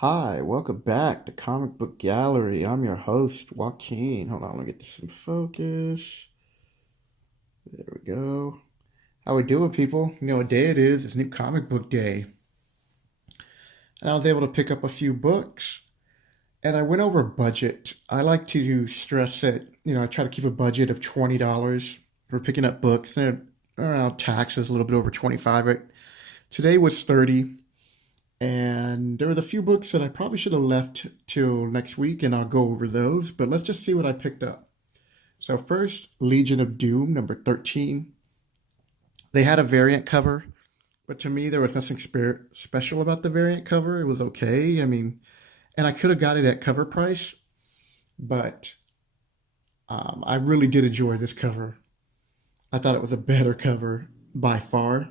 Hi, welcome back to Comic Book Gallery. I'm your host, Joaquin. Hold on, let me get this in focus. There we go. How we doing, people? You know what day it is? It's New Comic Book Day. And I was able to pick up a few books. And I went over budget. I like to stress that, I try to keep a budget of $20 for picking up books. And around taxes, a little bit over 25. Right? Today was 30. And there was a few books that I probably should have left till next week, and I'll go over those. But let's just see what I picked up. So, first, Legion of Doom, number 13. They had a variant cover, but to me, there was nothing special about the variant cover. It was okay. And I could have got it at cover price, but I really did enjoy this cover. I thought it was a better cover by far.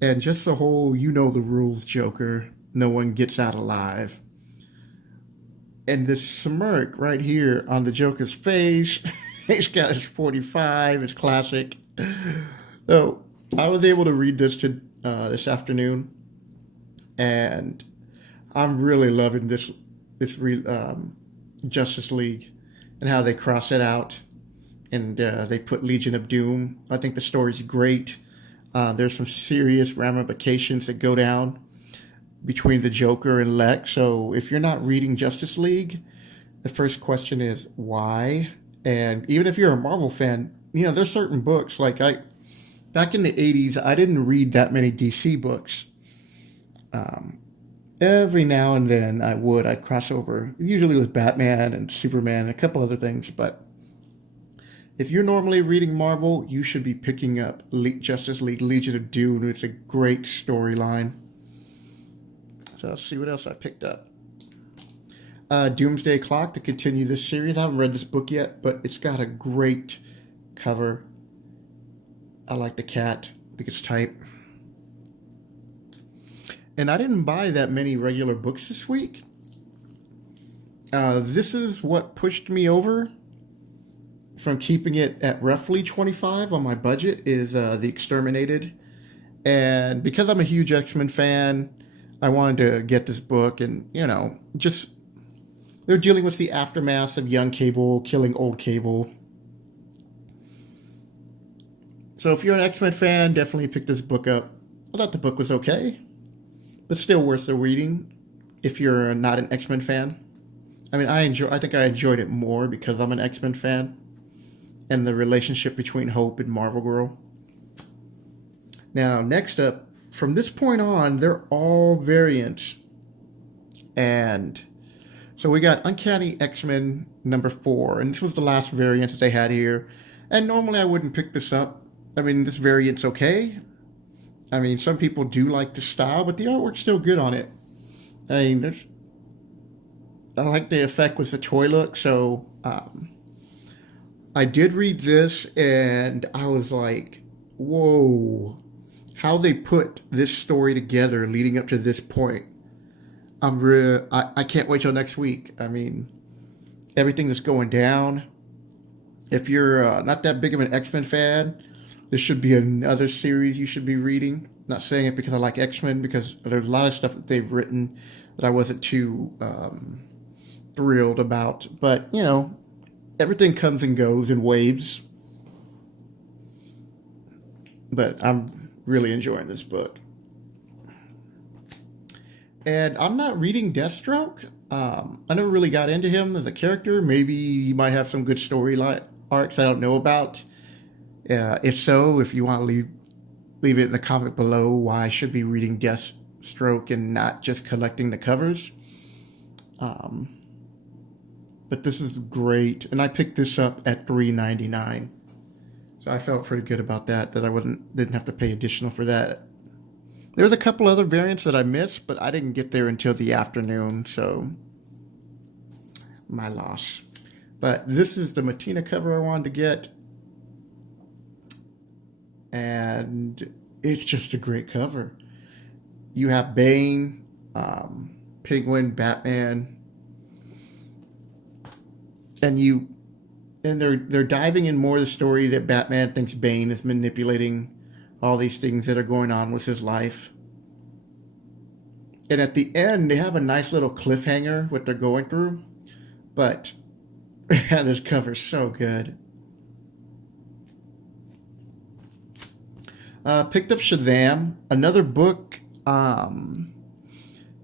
And just the whole, you know the rules, Joker, no one gets out alive. And this smirk right here on the Joker's face, he's got his 45, it's classic. So I was able to read this afternoon, and I'm really loving this Justice League and how they cross it out and they put Legion of Doom. I think the story's great. There's some serious ramifications that go down between the Joker and Lex. So if you're not reading Justice League, the first question is why? And even if you're a Marvel fan, there's certain books like I back in the 80s, I didn't read that many DC books. Um, every now and then I'd cross over, usually with Batman and Superman and a couple other things. But if you're normally reading Marvel, you should be picking up Justice League Legion of Doom. It's a great storyline. So let's see what else I picked up. Doomsday Clock to continue this series. I haven't read this book yet, but it's got a great cover. I like the cat. I think it's tight. And I didn't buy that many regular books this week. This is what pushed me over from keeping it at roughly 25 on my budget is The Exterminated. And because I'm a huge X-Men fan, I wanted to get this book and, just they're dealing with the aftermath of young Cable killing old Cable. So if you're an X-Men fan, definitely pick this book up. I thought the book was okay, but still worth the reading if you're not an X-Men fan. I think I enjoyed it more because I'm an X-Men fan and the relationship between Hope and Marvel Girl. Now, next up, from this point on, they're all variants. And so we got Uncanny X-Men number 4, and this was the last variant that they had here. And normally I wouldn't pick this up. This variant's okay. Some people do like the style, but the artwork's still good on it. I like the effect with the toy look, so I did read this and I was like, whoa, how they put this story together leading up to this point. I can't wait till next week. Everything that's going down. If you're not that big of an X-Men fan, this should be another series you should be reading. Not saying it because I like X-Men, because there's a lot of stuff that they've written that I wasn't too thrilled about. But, everything comes and goes in waves. But I'm really enjoying this book. And I'm not reading Deathstroke. I never really got into him as a character. Maybe he might have some good storyline arcs I don't know about. If so, if you want to leave it in the comment below why I should be reading Deathstroke and not just collecting the covers. But this is great, and I picked this up at $3.99. So I felt pretty good about that. That I didn't have to pay additional for that. There's a couple other variants that I missed, but I didn't get there until the afternoon, so my loss. But this is the Matina cover I wanted to get, and it's just a great cover. You have Bane, Penguin, Batman, and they're diving in more of the story that Batman thinks Bane is manipulating all these things that are going on with his life. And at the end, they have a nice little cliffhanger what they're going through. But this cover's so good. Picked up Shazam, another book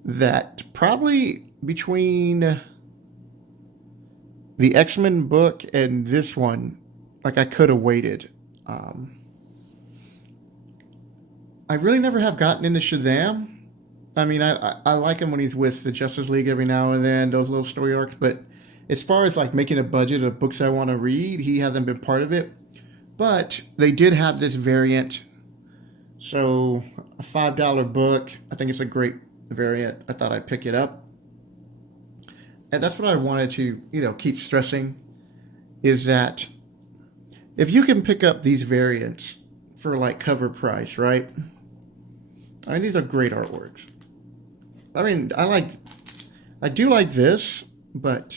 that probably between the X-Men book and this one, like I could have waited. I really never have gotten into Shazam. I mean, I like him when he's with the Justice League every now and then, those little story arcs. But as far as like making a budget of books I want to read, he hasn't been part of it. But they did have this variant. So a $5 book, I think it's a great variant. I thought I'd pick it up. And that's what I wanted to, keep stressing is that if you can pick up these variants for like cover price, right? I mean, these are great artworks. I mean, I do like this, but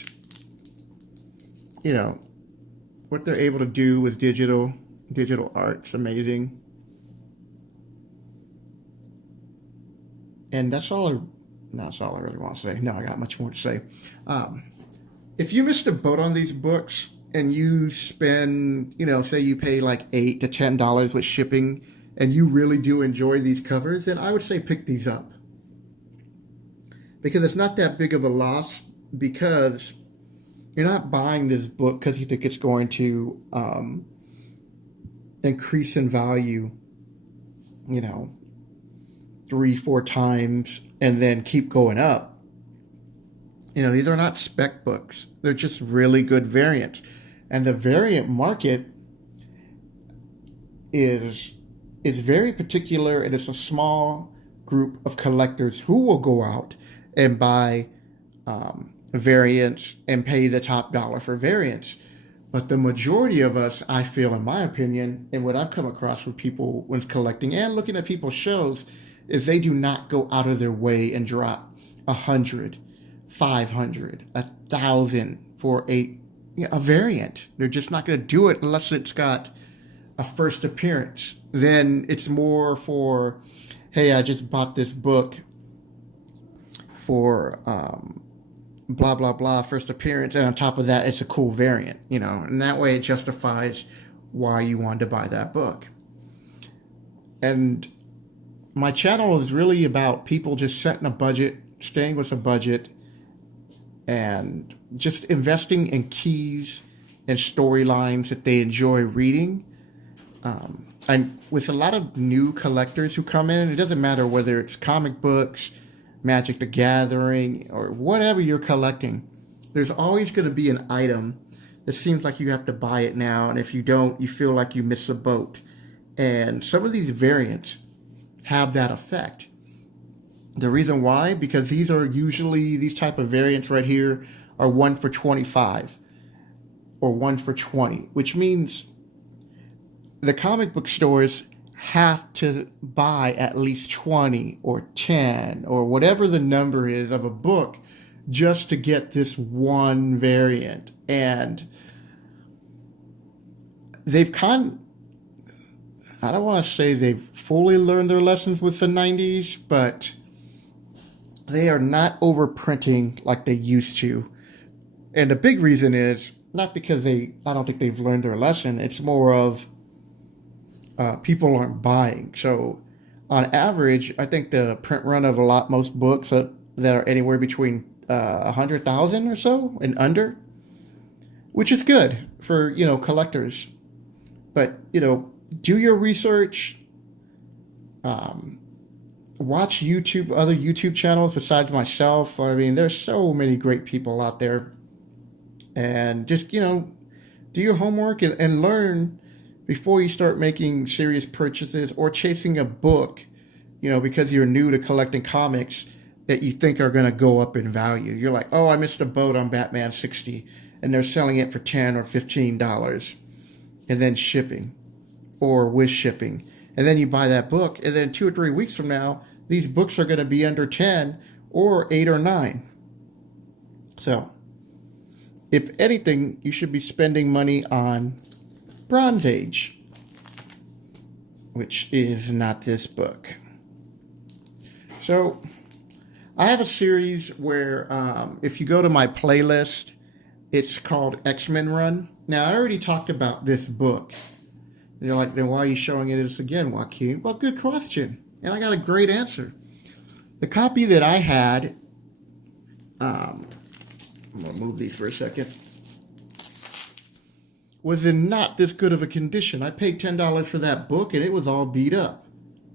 what they're able to do with digital art's amazing. And that's all I really want to say. No, I got much more to say. If you missed a boat on these books and you spend, say you pay like $8 to $10 with shipping, and you really do enjoy these covers, then I would say pick these up. Because it's not that big of a loss, because you're not buying this book because you think it's going to increase in value, 3-4 times and then keep going up. These are not spec books. They're just really good variants. And the variant market is very particular, and it's a small group of collectors who will go out and buy variants and pay the top dollar for variants. But the majority of us, I feel, in my opinion, and what I've come across from people when collecting and looking at people's shows, is they do not go out of their way and drop 100, 500, 1,000 for a variant. They're just not going to do it unless it's got a first appearance. Then it's more for, hey, I just bought this book for blah, blah, blah, first appearance. And on top of that, it's a cool variant, and that way it justifies why you wanted to buy that book. And my channel is really about people just setting a budget, staying with a budget, and just investing in keys and storylines that they enjoy reading. And with a lot of new collectors who come in, it doesn't matter whether it's comic books, Magic the Gathering, or whatever you're collecting, there's always going to be an item that seems like you have to buy it now, and if you don't, you feel like you miss a boat. And some of these variants have that effect. The reason why, because these type of variants right here are 1 for 25 or 1 for 20, which means the comic book stores have to buy at least 20 or 10 or whatever the number is of a book just to get this one variant. And they've I don't want to say they've fully learned their lessons with the 90s, but they are not overprinting like they used to. And the big reason is not because I don't think they've learned their lesson. It's more of people aren't buying. So on average, I think the print run of most books that are anywhere between 100,000 or so and under, which is good for, collectors. But, do your research, watch other YouTube channels besides myself. I mean, there's so many great people out there. And just, do your homework and learn before you start making serious purchases or chasing a book, because you're new to collecting comics that you think are going to go up in value. You're like, oh, I missed a boat on Batman 60, and they're selling it for $10 or $15, and then shipping or with shipping. And then you buy that book, and then 2 or 3 weeks from now, these books are going to be under 10 or 8 or 9. So, if anything, you should be spending money on Bronze Age, which is not this book. So, I have a series where if you go to my playlist, it's called X-Men Run. Now, I already talked about this book. You're like, then why are you showing it us again, Joaquin? Well, good question. And I got a great answer. The copy that I had, I'm going to move these for a second, was in not this good of a condition. I paid $10 for that book and it was all beat up.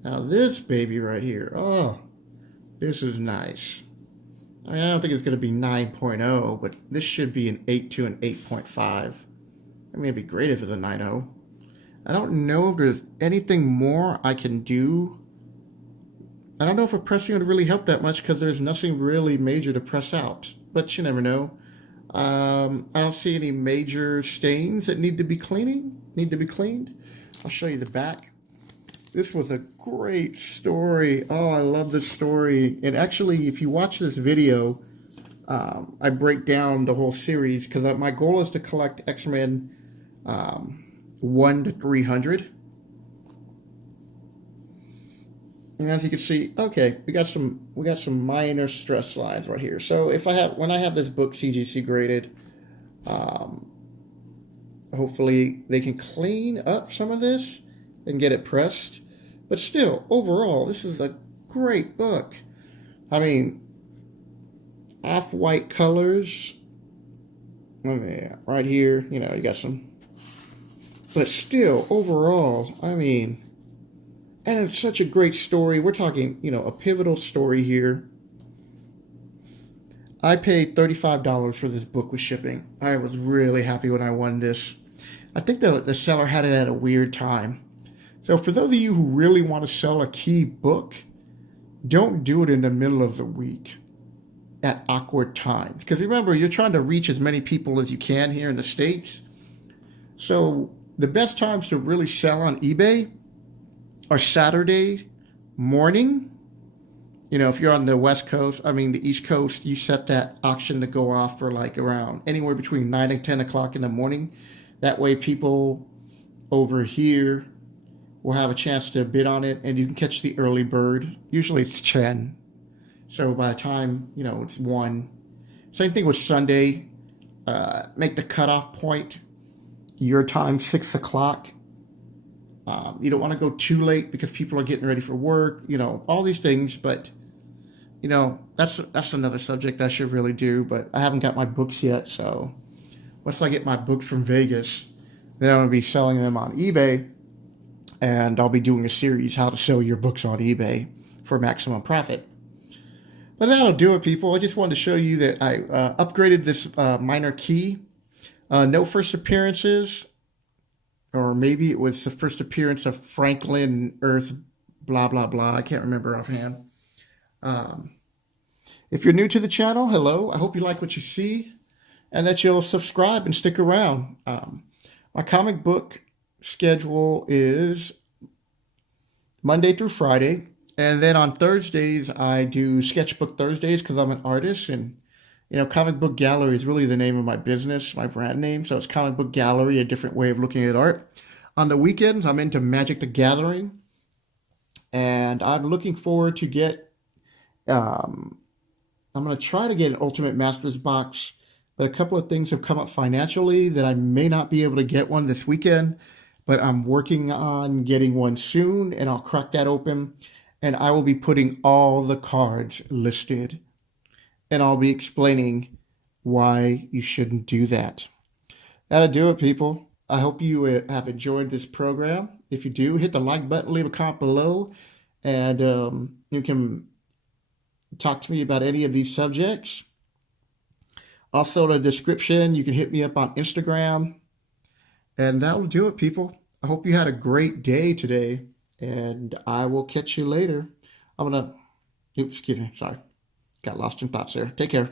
Now, this baby right here, oh, this is nice. I mean, I don't think it's going to be 9.0, but this should be an 8 to an 8.5. I mean, it'd be great if it's a 9.0. I don't know if there's anything more I can do. I don't know if a pressing would really help that much because there's nothing really major to press out. But you never know. I don't see any major stains that need to be cleaned. I'll show you the back. This was a great story. Oh, I love this story. And actually, if you watch this video, I break down the whole series because my goal is to collect X-Men 1 to 300. And as you can see, okay, we got some minor stress lines right here. So when I have this book CGC graded, hopefully they can clean up some of this and get it pressed. But still, overall, this is a great book. I mean, off-white colors. I mean, right here, you know, you got some. But still, overall, I mean, and it's such a great story. We're talking, you know, a pivotal story here. I paid $35 for this book with shipping. I was really happy when I won this. I think the seller had it at a weird time. So for those of you who really want to sell a key book, don't do it in the middle of the week at awkward times. Because remember, you're trying to reach as many people as you can here in the States. So the best times to really sell on eBay are Saturday morning. You know, if you're on the West Coast, the East Coast, you set that auction to go off for like around anywhere between 9 and 10 o'clock in the morning. That way people over here will have a chance to bid on it and you can catch the early bird. Usually it's 10. So by the time, you know, it's 1. Same thing with Sunday. Make the cutoff point your time 6 o'clock. You don't want to go too late because people are getting ready for work, you know, all these things. But, you know, that's another subject I should really do. But I haven't got my books yet. So once I get my books from Vegas, then I'm going to be selling them on eBay. And I'll be doing a series, how to sell your books on eBay for maximum profit. But that'll do it, people. I just wanted to show you that I upgraded this minor key. No first appearances. Or maybe it was the first appearance of Franklin, Earth, blah, blah, blah. I can't remember offhand. If you're new to the channel, hello. I hope you like what you see and that you'll subscribe and stick around. My comic book schedule is Monday through Friday. And then on Thursdays, I do Sketchbook Thursdays because I'm an artist. And, you know, Comicbook Gallery is really the name of my business, my brand name. So it's Comicbook Gallery, a different way of looking at art. On the weekends, I'm into Magic the Gathering. And I'm looking forward to get, I'm going to try to get an Ultimate Masters box. But a couple of things have come up financially that I may not be able to get one this weekend. But I'm working on getting one soon, and I'll crack that open. And I will be putting all the cards listed. And I'll be explaining why you shouldn't do that. That'll do it, people. I hope you have enjoyed this program. If you do, hit the like button, leave a comment below. And you can talk to me about any of these subjects. Also, in the description, you can hit me up on Instagram. And that will do it, people. I hope you had a great day today. And I will catch you later. Excuse me, sorry. Got lost in thoughts there. Take care.